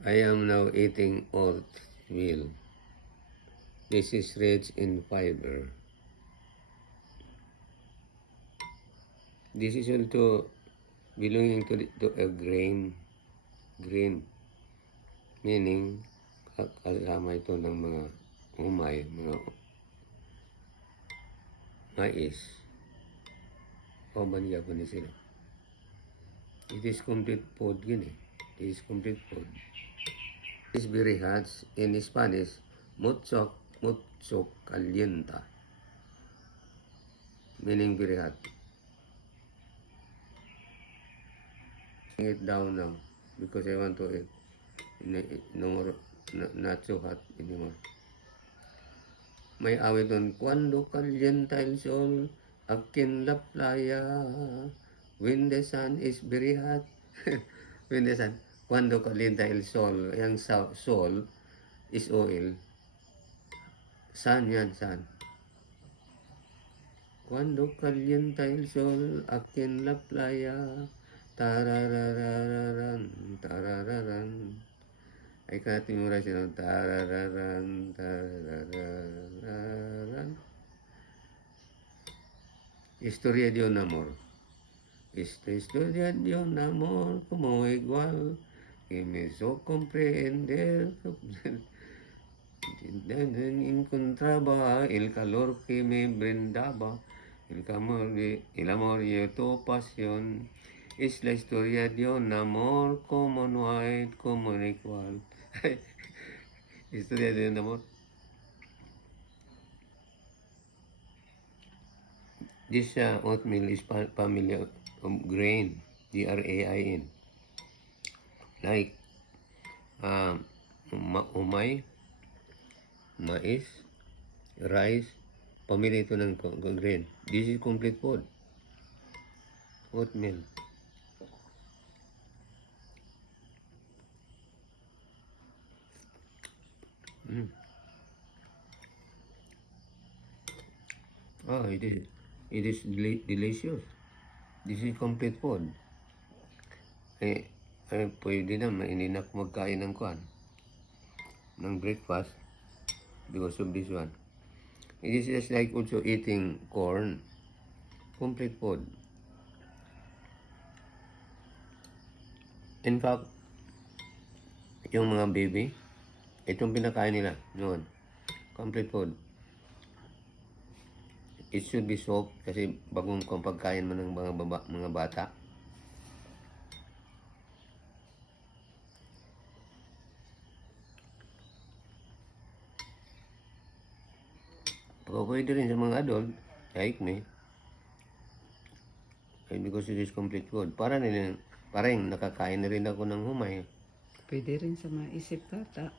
I am now eating oatmeal. This is rich in fiber. This is also belonging to a grain, meaning kasama ito ng mga umay, mga mais. O ba niya po ni sila? It is complete food yun eh. It is complete food. It is very hot. In Spanish, mucho calienta. Meaning very hot. It down now because I want to eat. No more, not so hot anymore. May awit doon, Cuando calienta el sol, aquí en la playa, when the sun is very hot. When the sun, cuando calienta el sol, yung sol is oil. Sun yan, sun. Cuando calienta el sol, aquí en la playa, tararararan, tarararan. Ay katimura siya ng tarararan, tarararan. Historia de un amor. Esta historia de un amor como igual que me hizo comprender. Encontraba el calor que me brindaba, el amor y tu pasión. Es la historia de un amor como no hay como igual. Historia de un amor. This oatmeal is family of grain, grain, like umay, mais, rice, pamili ito ng grain. This is complete food. Oatmeal. Oh, it is delicious. This is complete food. Pwede na, hindi na ako magkain ng ng breakfast because of this one. It is just like also eating corn. Complete food. In fact, yung mga baby, itong pinakain nila noon. Complete food. It should be soft kasi bagong kung pagkain mo ng mga bata. Pwede rin sa mga adult, like me. Because it is complete food. Parang nakakain na rin ako ng humay. Pwede rin sa maisip bata.